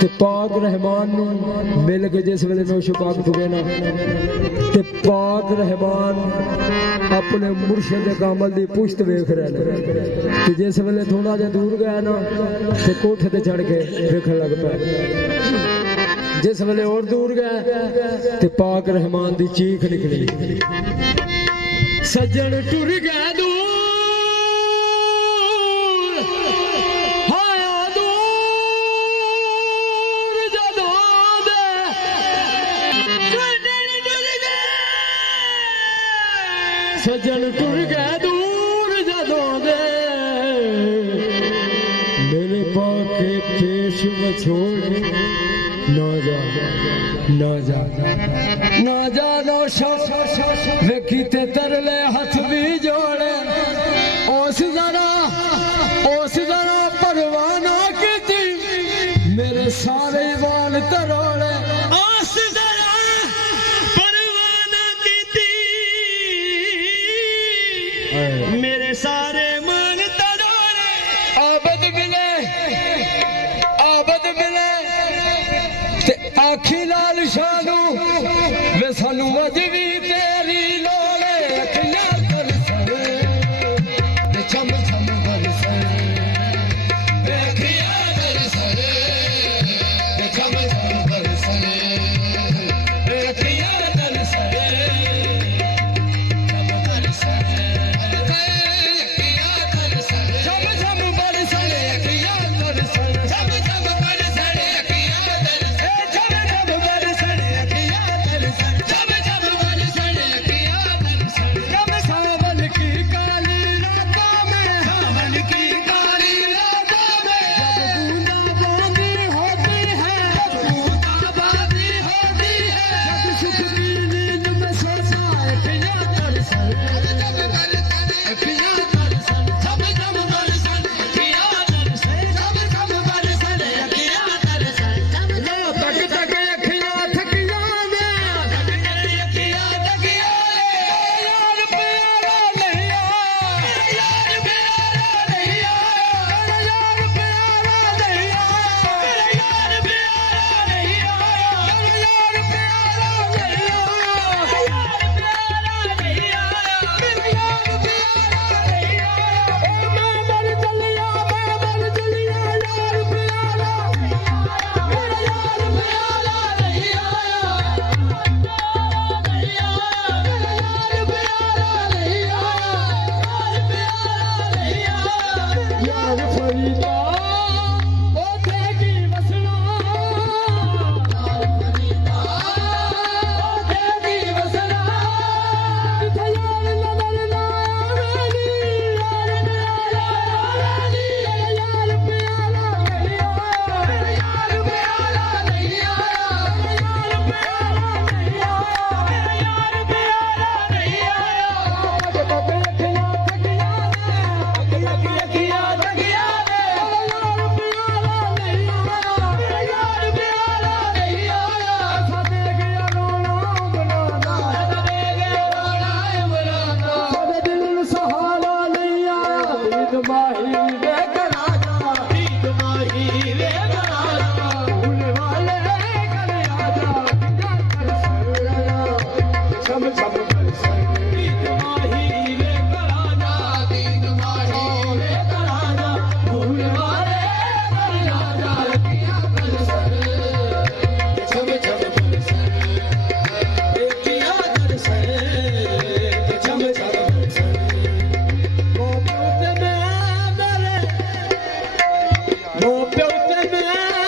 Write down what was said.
ते पाक रहमान मिल के जिस वेले नौशो पाक पुगे ना ते पाक रहमान अपने मुर्शद कामल दी पुश्त वेख रहे ने ते जिस वेले थोड़ा जिहा दूर गया ना ते कोठे ते चढ़ के वेखण लग पिया जिस वेले और दूर गया ते पाक रहमान दी चीख निकली सज्जन टुर गया दूर सज्जन टुर गए दूर जदों दे मेरे पाके पेश छोड़ ना जा ना जा ना जा नौशा वेखी ते तरले हथ भी जोड़े उस जरा परवाह ना कीती मेरे सारे वाल तरोड़े मेरे सारे मन तड़ोड़े आबद मिले ते आखी लाल शानू वे सानू अज भी तेरी लोड़े अखियां तरसने ते छम छम बरसने वे अखियां तरसने ते छम छम बरसने वे अखियां तरसने वो प्यो ते मैं